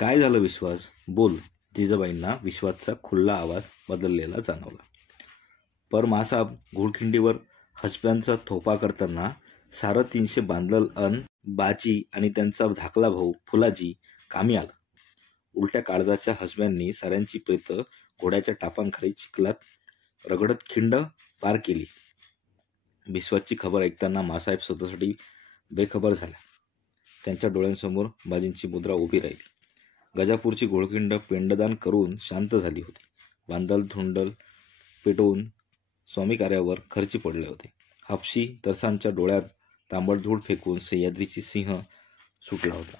काय झालं विश्वास? बोल. जिजाबाईंना विश्वासचा खुल्ला आवाज बदललेला जाणवला. पर मासाब घोडखिंडीवर हसब्यांचा थोपा करताना सारं 300 बांधल अन बाची आणि त्यांचा धाकला भाऊ फुलाजी कामी आला. उलट्या काळजाच्या हसब्यांनी साऱ्यांची प्रेत घोड्याच्या टापांखाली चिखलात रगडत खिंड पार केली. विश्वासची खबर ऐकताना मासाहेब स्वतःसाठी बेखबर झाला. त्यांच्या डोळ्यांसमोर बाजींची मुद्रा उभी राहिली. गजापूरची घोडखिंड पिंडदान करून शांत झाली होती. बांधल धुंडल पेटवून स्वामी कार्यावर खर्ची पडले होते. हापशी तरसांच्या डोळ्यात तांबडधूळ फेकून सह्याद्रीची सिंह सुटला होता.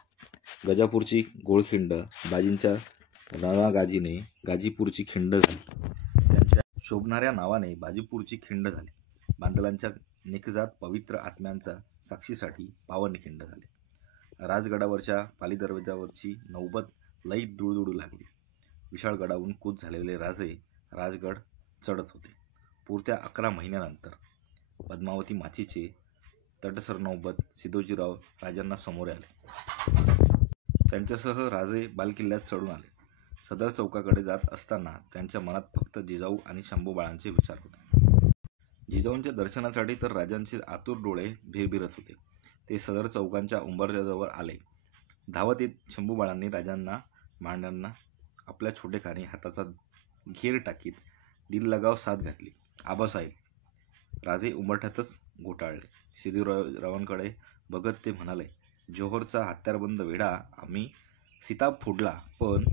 गजापूरची घोडखिंड बाजींच्या रणगाजीने गाजीपूरची खिंड झाली. त्यांच्या शोभणाऱ्या नावाने बाजीपूरची खिंड झाली. बांधलांच्या निकजात पवित्र आत्म्यांचा साक्षीसाठी पावन खिंड झाली. राजगडावरच्या पाली दरवाजावरची नौबत लई दुळदुळू लागली. विशाळ गडावरून कूच झालेले राजे राजगड चढत होते. पुरत्या 11 महिन्यानंतर पद्मावती माचीचे तटसर नौबत सिद्धोजीराव राजांना समोर आले. त्यांच्यासह राजे बालकिल्ल्यात चढून आले. सदर चौकाकडे जात असताना त्यांच्या मनात फक्त जिजाऊ आणि शंभूबाळांचे विचार होते. जिजाऊंच्या दर्शनासाठी तर राजांचे आतुर डोळे भिरभिरत होते. ते सदर चौकांच्या उंबरठ्याजवळ आले. धावत येत शंभूबाळांनी राजांना मांड्यांना आपल्या छोटेखानी हाताचा घेर टाकीत दिललगाव साथ घातली. आबासाहेब. राजे उंबरठ्यातच घोटाळले. सिद्धोजीरावांकडे बघत ते म्हणाले, जोहरचा हत्यारबंद वेढा आम्ही सीताप फोडला, पण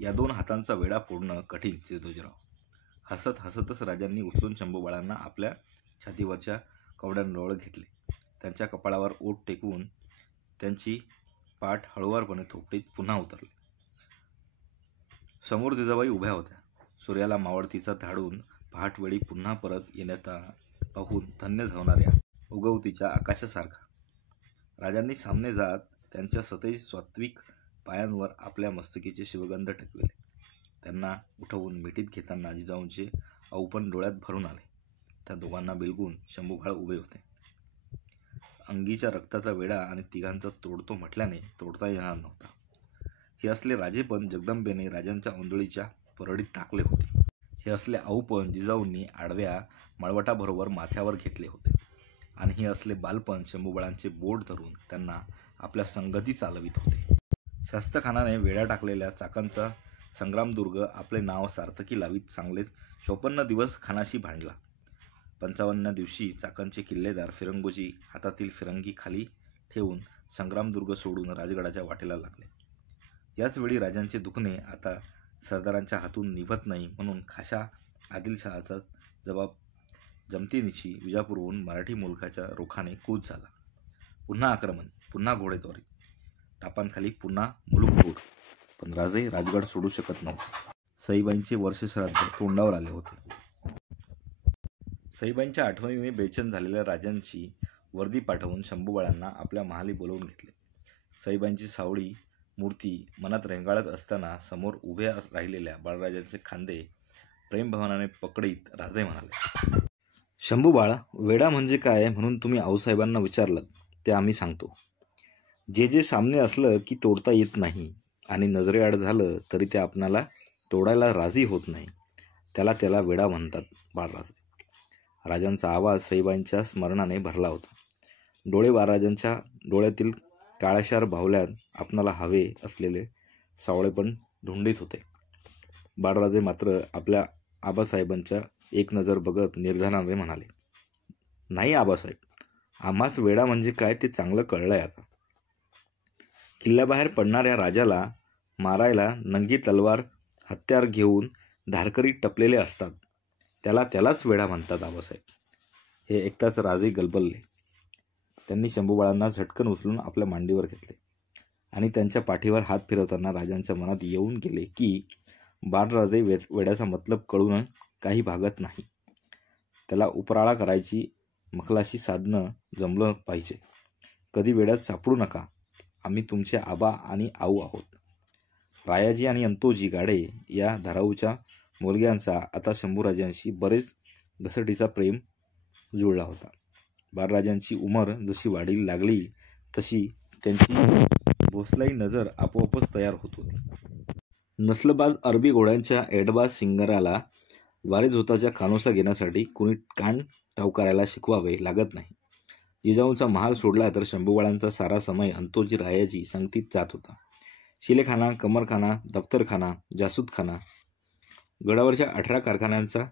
या 2 हातांचा वेढा फोडणं कठीण. सिद्धोजीराव. हसत हसतच राजांनी उचलून शंभूबाळांना आपल्या छातीवरच्या कवड्यांजवळ घेतले. त्यांच्या कपाळावर ओठ टेकवून त्यांची पाठ हळुवारपणे थोपटीत पुन्हा उतरले. समोर जिजाबाई उभ्या होत्या. सूर्याला मावळतीचा धाडून पहाटवेळी पुन्हा परत येण्यात पाहून धन्य झावणाऱ्या उगवतीच्या आकाशासारखा. राजांनी सामने जात त्यांच्या सतेज सात्विक पायांवर आपल्या मस्तकीचे शिवगंध टेकविले. त्यांना उठवून मिठीत घेताना जिजाऊंचे औपण डोळ्यात भरून आले. त्या दोघांना बिलगून शंभूबाळ उभे होते. अंगीच्या रक्ताचा वेढा आणि तिघांचा तोडतो म्हटल्याने तोडता येणार नव्हता. हे असले राजेपण जगदंबेने राजांच्या ओंजळीच्या परडीत टाकले होते. हे असले आऊपण जिजाऊंनी आडव्या मळवटाबरोबर माथ्यावर घेतले होते. आणि हे असले बालपण शंभूबाळांचे बोट धरून त्यांना आपल्या संगती चालवित होते. शास्त्रखानाने वेढा टाकलेल्या चाकांचा संग्रामदुर्ग आपले नाव सार्थकी लावीत चांगलेच 54 दिवस खानाशी भांडला. 55व्या दिवशी चाकांचे किल्लेदार फिरंगोजी हातातील फिरंगी खाली ठेवून संग्रामदुर्ग सोडून राजगडाच्या वाटेला लागले. याचवेळी राजांचे दुखणे आता सरदारांच्या हातून निभत नाही म्हणून खाशा आदिलशहाचा जबाब जमतीनिशी विजापूरहून मराठी मुलखाच्या रोखाने कूच झाला. पुन्हा आक्रमण, पुन्हा घोडेद्वारी, टापांखाली पुन्हा मुलूकपूर. पण राजे राजगड सोडू शकत नव्हते. सईबाईंचे वर्षश्राद्ध तोंडावर आले होते. सईबाईंच्या आठवणीने बेचैन झालेल्या राजांची वर्दी पाठवून शंभूबाळांना आपल्या महाली बोलावून घेतले. सईबाईंची सावळी मूर्ती मनात रेंगाळत असताना समोर उभ्या राहिलेल्या बाळराजांचे खांदे प्रेमभावनाने पकडीत राजे म्हणाले, शंभूबाळ, वेढा म्हणजे काय म्हणून तुम्ही आऊसाहेबांना विचारलं ते आम्ही सांगतो. जे सामने असलं की तोडता येत नाही आणि नजरेआड झालं तरी ते आपणाला तोडायला राजी होत नाही, त्याला वेढा म्हणतात बाळराजे. राजांचा आवाज सईबाईंच्या स्मरणाने भरला होता. डोळे बाळराजांच्या डोळ्यातील काळाशार बाहुल्यात आपणाला हवे असलेले सावळेपण ढुंडीत होते. बाळराजे मात्र आपल्या आबासाहेबांच्या एक नजर बघत निर्धाराने म्हणाले, नाही आबासाहेब, आम्हास वेढा म्हणजे काय ते चांगलं कळलंय आता. किल्ल्याबाहेर पडणाऱ्या राजाला मारायला नंगी तलवार हत्यार घेऊन धारकरी टपलेले असतात, त्यालाच वेढा म्हणतात आबासाहेब. हे ऐकताच राजे गलबलले. त्यांनी शंभूबाळांना झटकन उचलून आपल्या मांडीवर घेतले आणि त्यांच्या पाठीवर हात फिरवताना राजांच्या मनात येऊन गेले की बाळराजे वेड्याचा मतलब कळून काही भागत नाही. त्याला उपराळा करायची मखलाशी साधणं जमलं पाहिजे. कधी वेड्यात सापडू नका. आम्ही तुमचे आबा आणि आऊ आहोत. रायाजी आणि अंतोजी गाडे या धाराऊच्या मुलग्यांचा आता शंभूराजांशी बरेच घसटीचा प्रेम जुळला होता. बाळराजांची उमर जशी वाढीला लागली तशी त्यांची भोसलाई नजर आपोआपच तयार होत होती. नसलबाज अरबी घोड्यांच्या एडबाज शिंगाराला वारेझोताच्या कानोसा घेण्यासाठी कुणी कान टाव करायला शिकवावे लागत नाही. जिजाऊंचा महाल सोडला तर शंभूबाळांचा सारा समय अंतोजी रायाची संगतीत जात होता. शिलेखाना, कमरखाना, दफ्तरखाना, जासूदखाना, गडावरच्या 18 कारखान्यांचा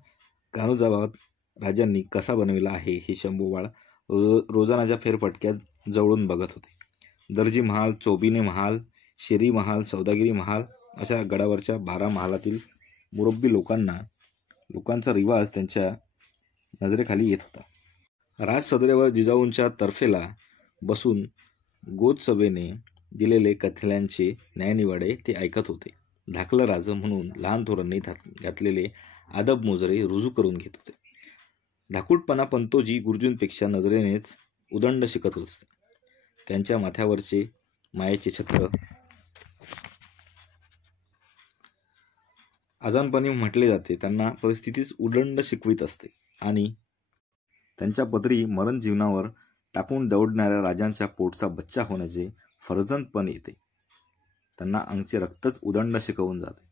कानुजाबाद राजांनी कसा बनविला आहे हे शंभूबाळ रोजानाच्या फेरफटक्यात जवळून बघत होते. दर्जी महाल, चोबिने महाल, शेरी महाल, सौदागिरी महाल अशा गडावरच्या 12 महालातील मुरब्बी लोकांचा रिवाज त्यांच्या नजरेखाली येत होता. राजसदरेवर जिजाऊंच्या तर्फेला बसून गोदसभेने दिलेले कथल्यांचे न्यायनिवाडे ते ऐकत होते. धाकलं राज म्हणून लहान थोरांनी घातलेले आदब मोजरे रुजू करून घेत होते. धाकूटपणा पंतोजी गुरुजींपेक्षा नजरेनेच उदंड शिकत होते. त्यांच्या माथ्यावरचे मायेचे छत्र अजानपणी म्हटले जाते. त्यांना परिस्थितीच उदंड शिकवित असते आणि त्यांच्या पदरी मरण जीवनावर टाकून दौडणाऱ्या राजांच्या पोटचा बच्चा होण्याचे फर्जंदपण येते. त्यांना अंगचे रक्तच उदंड शिकवून जाते.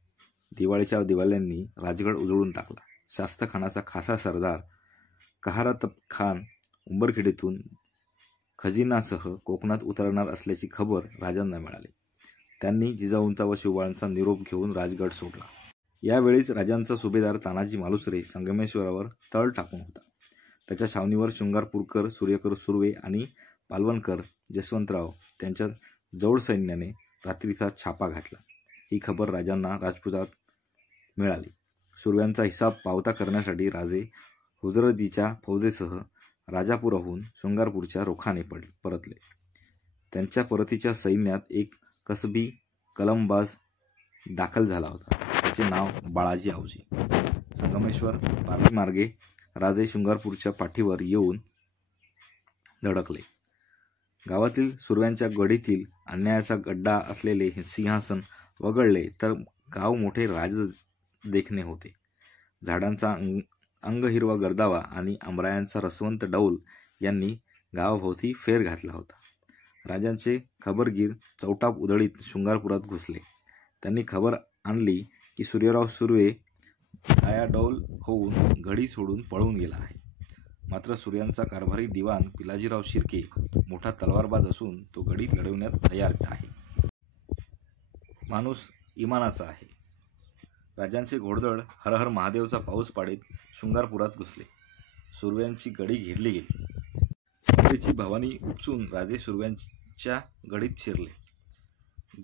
दिवाळीच्या दिवाळ्यांनी राजगड उजळून टाकला. शास्तखानाचा खासा सरदार कहारत खान उंबरखेडीतून खजिनासह कोकणात उतरणार असल्याची खबर राजांना मिळाली. त्यांनी जिजाऊंचा व शिवबाळांचा निरोप घेऊन राजगड सोडला. यावेळीच राजांचा सुभेदार तानाजी मालुसरे संगमेश्वरावर तळ टाकून होता. त्याच्या छावणीवर शृंगारपूरकर, सूर्यकर सुर्वे आणि पालवणकर जसवंतराव त्यांच्या जवळ सैन्याने रात्रीचा छापा घातला. ही खबर राजांना राजपुतात मिळाली. सुर्व्यांचा हिसाब पावता करण्यासाठी राजे हुजरदीच्या फौजेसह राजापुराहून शृंगारपूरच्या रोखाने परतले. त्यांच्या परतीच्या सैन्यात एक कसबी कलमबाज दाखल झाला होता. त्याचे नाव बाळाजी आवजी. संगमेश्वर पारडी मार्गे राजे शृंगारपूरच्या पाठीवर येऊन धडकले. गावातील सुर्व्यांच्या गडीतील अन्यायाचा गड्डा असलेले सिंहासन वगळले तर गाव मोठे राजदेखणे होते. झाडांचा अंगहिरवा गर्दावा आणि आंबरायांचा रसवंत डौल यांनी गावाभोवती फेर घातला होता. राजांचे खबरगीर चौटाप उधळीत शृंगारपुरात घुसले. त्यांनी खबर आणली की सूर्यराव सुर्वे डौल होऊन घडी सोडून पळून गेला आहे. मात्र सूर्यांचा कारभारी दिवाण पिलाजीराव शिर्के मोठा तलवारबाज असून तो गडी लढवण्यात तयार आहे. माणूस इमानाचा आहे. राजांचे घोडदळ हर हर महादेवचा पाऊस पाडीत शृंगारपुरात घुसले. सुर्व्यांची गडी घेरली गेली. मुंबईची भवानी उपसून राजे सुर्व्यांच्या गडीत शिरले.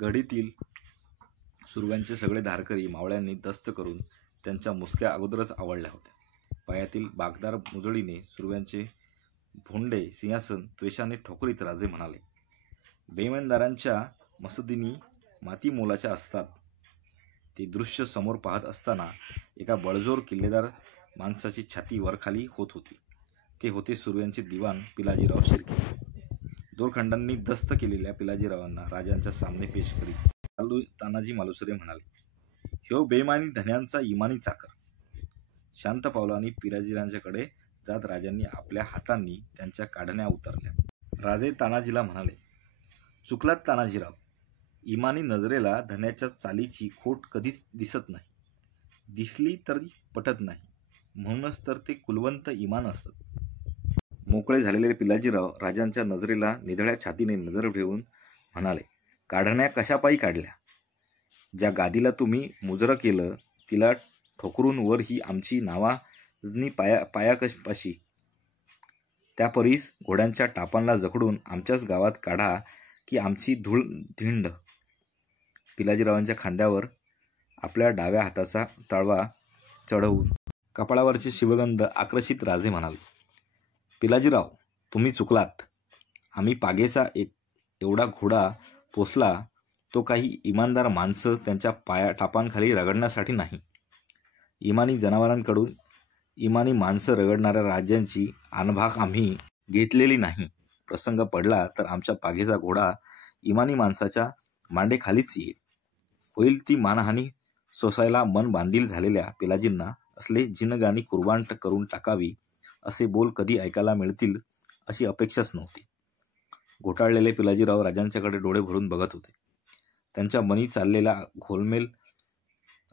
गडीतील सुर्व्यांचे सगळे धारकरी मावळ्यांनी दस्त करून त्यांच्या मुसक्या अगोदरच आवडल्या होत्या. पायातील बागदार मुजळीने सुर्व्यांचे भोंडे सिंहासन त्वेषाने ठोकरीत राजे म्हणाले, बेईमानदारांच्या मसदिनी माती मोलाच्या असतात. ते दृश्य समोर पाहत असताना एका बळजोर किल्लेदार माणसाची छाती वरखाली होत होती. ते होते सुर्व्यांचे दिवाण पिलाजीराव शिर्के. दोरखंडांनी दस्त केलेल्या पिलाजीरावांना राजांच्या सामने पेश करीत तानाजी मालुसरे म्हणाले, ह्यो बेईमानी धन्यांचा इमानी चाकर. शांत पावलांनी पिलाजीरावांच्याकडे जात राजांनी आपल्या हातांनी त्यांच्या काढण्या उतरल्या. राजे तानाजीला म्हणाले, चुकलात तानाजीराव. इमानी नजरेला धन्याच्या चालीची खोट कधीच दिसत नाही. दिसली तरी पटत नाही. म्हणूनच तर ते कुलवंत इमान असतात. मोकळे झालेले पिलाजीराव राजांच्या नजरेला निधळ्या छातीने नजर ठेवून म्हणाले, काढण्या कशापायी काढल्या? ज्या गादीला तुम्ही मुजरं केलं तिला ठोकरून वर ही आमची नावाजनी पायापाशी त्या परीस घोड्यांच्या टापांना जखडून आमच्याच गावात काढा की आमची धूळ धिंड. पिलाजीरावांच्या खांद्यावर आपल्या डाव्या हाताचा तळवा चढवून कपाळावरचे शिवगंध आकर्षित राजे म्हणाले, पिलाजीराव तुम्ही चुकलात. आम्ही पागेचा एवढा घोडा पोसला तो काही इमानदार माणसं त्यांच्या टापांखाली रगडण्यासाठी नाही. इमानी जनावरांकडून इमानी माणसं रगडणाऱ्या राज्यांची आनभाग आम्ही घेतलेली नाही. प्रसंग पडला तर आमच्या पागेचा घोडा इमानी माणसाच्या मांडेखालीच येईल. होईल ती मानहानी सोसायला मन बांधील झालेल्या पिलाजींना असले जिनगानी कुर्बान करून टाकावी असे बोल कधी ऐकायला मिळतील अशी अपेक्षाच नव्हती. घोटाळलेले पिलाजीराव राजांच्याकडे डोळे भरून बघत होते. त्यांच्या मनी चाललेला घोलमेल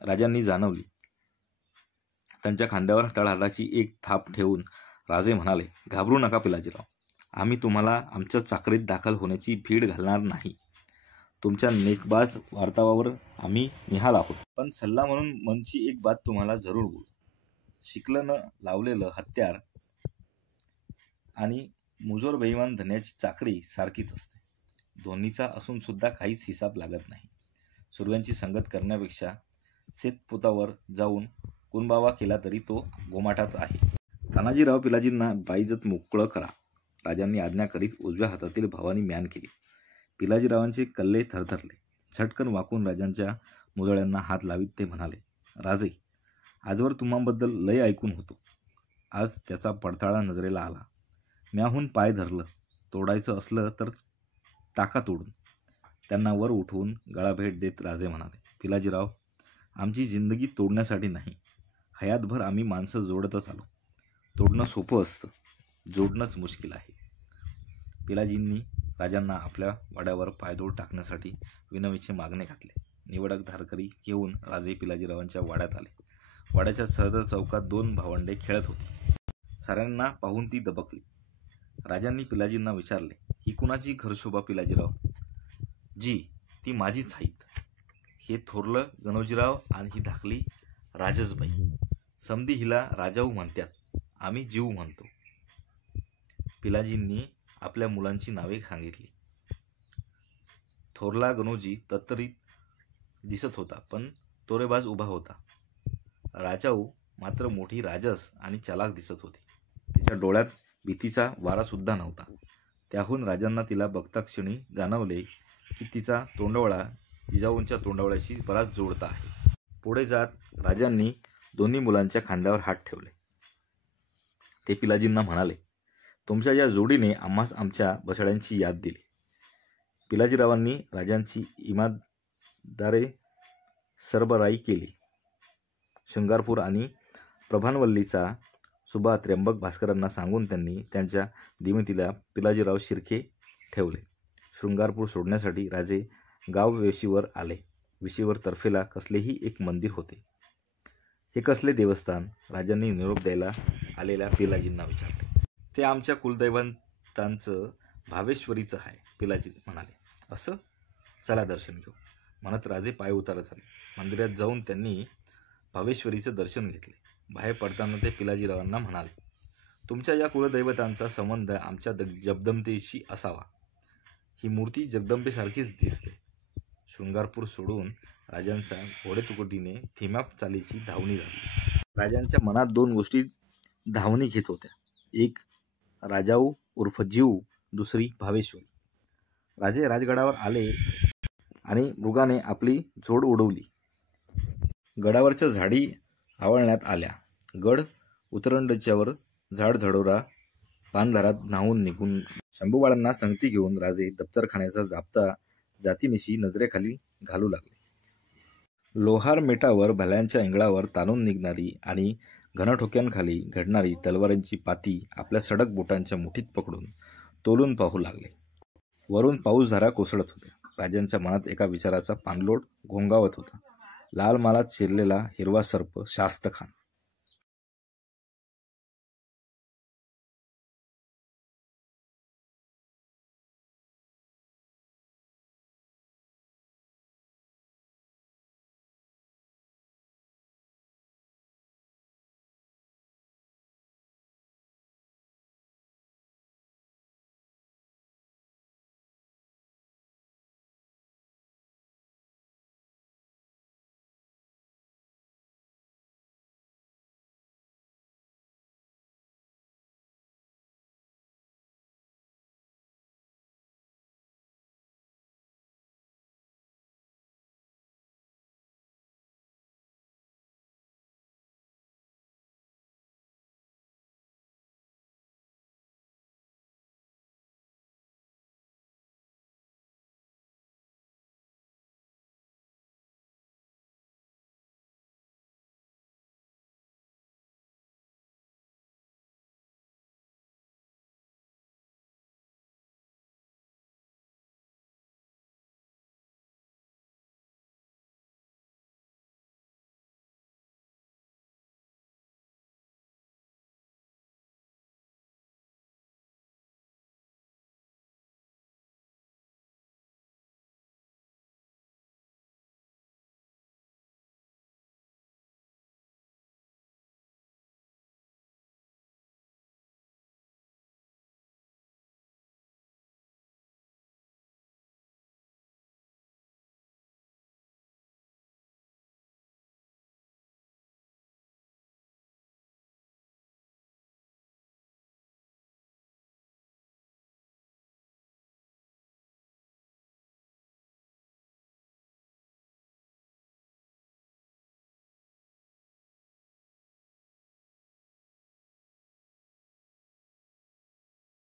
राजांनी जाणवली. त्यांच्या खांद्यावर तळहाताची एक थाप ठेवून राजे म्हणाले, घाबरू नका पिलाजीराव, आम्ही तुम्हाला आमच्या चाकरीत दाखल होण्याची भीड घालणार नाही. तुमच्या नेकबाज वार्तावावर आम्ही निहाल आहोत. पण सल्ला म्हणून मनची एक बात तुम्हाला जरूर बोलू. शिकलं न लावलेलं हत्यार आणि मुजोर बेईमान धन्याची चाकरी सारखीच असते. दोन्हीचा असून सुद्धा काहीच हिसाब लागत नाही. सुरव्यांची संगत करण्यापेक्षा शेतपोतावर जाऊन कुणबावा केला तरी तो गोमाटाच आहे. तानाजीराव पिलाजींना बाईजत मोकळं करा. राजांनी आज्ञा करीत उजव्या हातातील भावानी म्यान केली. पिलाजीरावांचे कल्ले थरथरले. झटकन वाकून राजांच्या मुजळ्यांना हात लावीत ते म्हणाले, राजे, आजवर तुम्हाबद्दल लय ऐकून होतो. आज त्याचा पडताळा नजरेला आला. म्याहून पाय धरलं. तोडायचं असलं तर टाका तोडून. त्यांना वर उठवून गळाभेट देत राजे म्हणाले, पिलाजीराव, आमची जिंदगी तोडण्यासाठी नाही. हयातभर आम्ही माणसं जोडतच आलो. तोडणं सोपं असतं, जोडणंच मुश्किल आहे. पिलाजींनी राजांना आपल्या वाड्यावर पायदोड टाकण्यासाठी विनवीचे मागणे घातले. निवडक धारकरी घेऊन राजे पिलाजीरावांच्या वाड्यात आले. वाड्याच्या सदर चौकात दोन भावंडे खेळत होती. साऱ्यांना पाहून ती दबकली. राजांनी पिलाजींना विचारले, ही कुणाची घरशोभा पिलाजीराव? जी, ती माझीच आहेत. हे थोरलं गणोजीराव आणि ही धाकली राजसबाई. समधी हिला राजाऊ म्हणतात, आम्ही जीव म्हणतो. पिलाजींनी आपल्या मुलांची नावे सांगितली. थोरला गणोजी तत्तरीत दिसत होता, पण तोरेबाज उभा होता. राजाऊ मात्र मोठी राजस आणि चालाक दिसत होती. तिच्या डोळ्यात भीतीचा वारा सुद्धा नव्हता. त्याहून राजांना तिला बघता क्षणी जाणवले की तिचा तोंडवळा जिजाऊंच्या तोंडवळ्याशी बराच जोडता आहे. पुढे जात राजांनी दोन्ही मुलांच्या खांद्यावर हात ठेवले. ते पिलाजींना म्हणाले, तुमच्या या जोडीने आम्हास आमच्या बछड्यांची याद दिली. पिलाजीरावांनी राजांची इमानदारे सरबराई केली. शृंगारपूर आणि प्रभानवल्लीचा सुबा त्र्यंबक भास्करांना सांगून त्यांनी त्यांच्या दिमतीला पिलाजीराव शिर्के ठेवले. शृंगारपूर सोडण्यासाठी राजे गाव वेशीवर आले. वेशीवर तर्फेला कसलेही एक मंदिर होते. हे कसले देवस्थान? राजांनी निरोप द्यायला आलेल्या पिलाजींना विचारले. ते आमच्या कुलदैवतांचं भावेश्वरीचं आहे, पिलाजी म्हणाले. असं? चला दर्शन घेऊ, म्हणत राजे पाय उतारत झाले. मंदिरात जाऊन त्यांनी भावेश्वरीचं दर्शन घेतले. बाहेर पडताना ते पिलाजीरावांना म्हणाले, तुमच्या या कुलदैवतांचा संबंध आमच्या जगदंबेशी असावा. ही मूर्ती जगदंबेसारखीच दिसते. शृंगारपूर सोडून राजांचा घोडेतुकटीने थेम्या चालीची धावणी झाली. राजांच्या मनात दोन गोष्टी धावणी घेत होत्या. एक राजाऊ उर्फ जीव, दुसरी भावेश्वरी. राजे राजगडावर आले आणि मृगाने आपली झोड उडवली. गडावरच्या झाडी आवळण्यात आल्या. गड उतरंडच्यावर झाडझडोरा पानधारात न्हावून निघून शंभूबाळांना संगती घेऊन राजे दप्तरखान्याचा जाप्ता जातीनिशी नजरेखाली घालू लागले. लोहार मेटावर भल्यांच्या इंगळावर ताणून निघणारी आणि घनठोक्यांखाली घडणारी तलवारींची पाती आपल्या सडक बोटांच्या मुठीत पकडून तोलून पाहू लागले. वरून पाऊसधारा कोसळत होत्या. राजांच्या मनात एका विचाराचा पाणलोट घोंगावत होता. लाल मालात शिरलेला हिरवा सर्प शास्तखान.